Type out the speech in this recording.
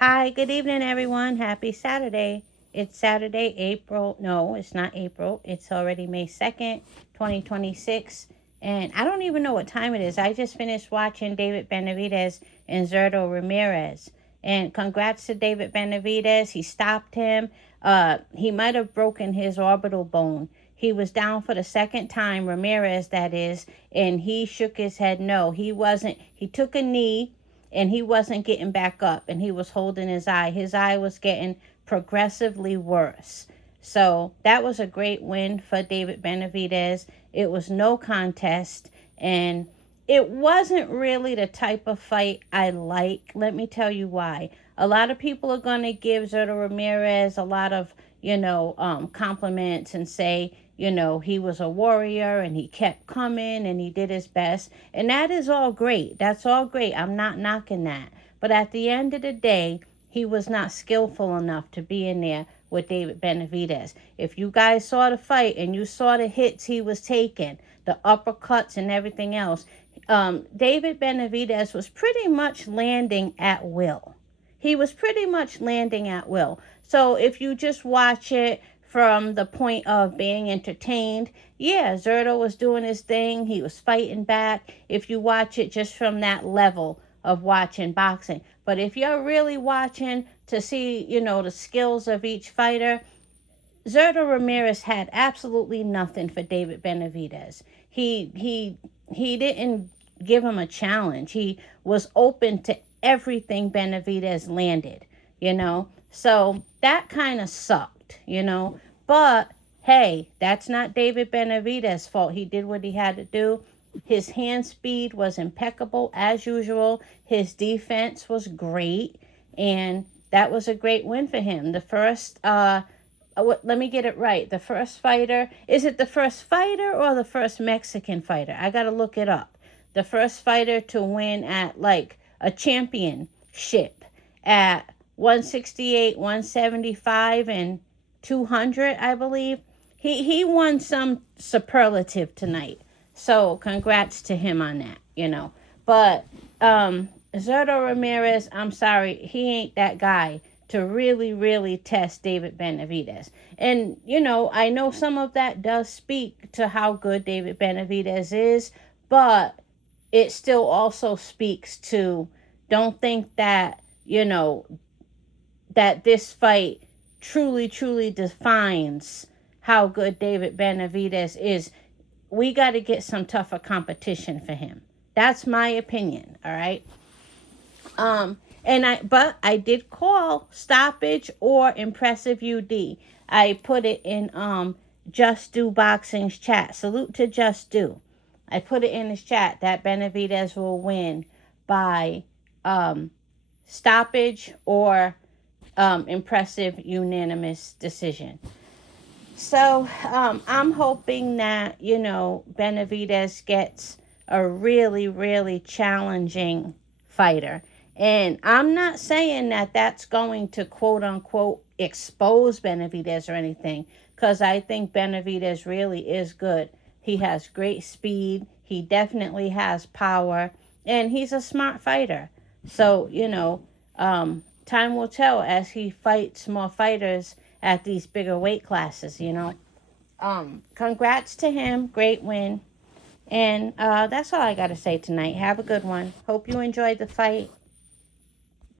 Hi, good evening, everyone. Happy Saturday. It's Saturday, no, it's not April. It's already May 2nd, 2026. And I don't even know what time it is. I just finished watching David Benavidez and Zurdo Ramirez. And congrats to David Benavidez. He stopped him. He might have broken his orbital bone. He was down for the second time, Ramirez, that is, and he shook his head no. He wasn't. He took a knee and he wasn't getting back up, and he was holding his eye. His eye was getting progressively worse. So that was a great win for David Benavidez. It was no contest, and it wasn't really the type of fight I like. Let me tell you why. A lot of people are going to give Zurdo Ramirez a lot of, compliments and say, he was a warrior and he kept coming and he did his best. And that is all great. That's all great. I'm not knocking that. But at the end of the day, he was not skillful enough to be in there with David Benavidez. If you guys saw the fight and you saw the hits he was taking, the uppercuts and everything else, David Benavidez was pretty much landing at will. He was pretty much landing at will. So if you just watch it from the point of being entertained, yeah, Zurdo was doing his thing. He was fighting back. If you watch it just from that level of watching boxing. But if you're really watching to see, the skills of each fighter, Zurdo Ramirez had absolutely nothing for David Benavidez. He didn't give him a challenge. He was open to everything Benavidez landed, So that kind of sucked. But hey, that's not David Benavidez's fault. He did what he had to do. His hand speed was impeccable as usual. His defense was great, and that was a great win for him. The first let me get it right. The first fighter, is it the first fighter or the first Mexican fighter? I got to look it up. The first fighter to win at like a championship at 168, 175 and 200, I believe. He won some superlative tonight. So congrats to him on that. But Zurdo Ramirez, I'm sorry, he ain't that guy to really, really test David Benavidez. And, I know some of that does speak to how good David Benavidez is, but it still also speaks to, don't think that, that this fight truly, truly defines how good David Benavidez is. We got to get some tougher competition for him. That's my opinion, all right? But I did call stoppage or impressive UD. I put it in Just Do Boxing's chat. Salute to Just Do. I put it in his chat that Benavidez will win by stoppage or impressive unanimous decision. So I'm hoping that, Benavidez gets a really, really challenging fighter. And I'm not saying that that's going to quote unquote expose Benavidez or anything, because I think Benavidez really is good. He has great speed. He definitely has power, and he's a smart fighter. So, time will tell as he fights more fighters at these bigger weight classes, Congrats to him. Great win. And that's all I got to say tonight. Have a good one. Hope you enjoyed the fight.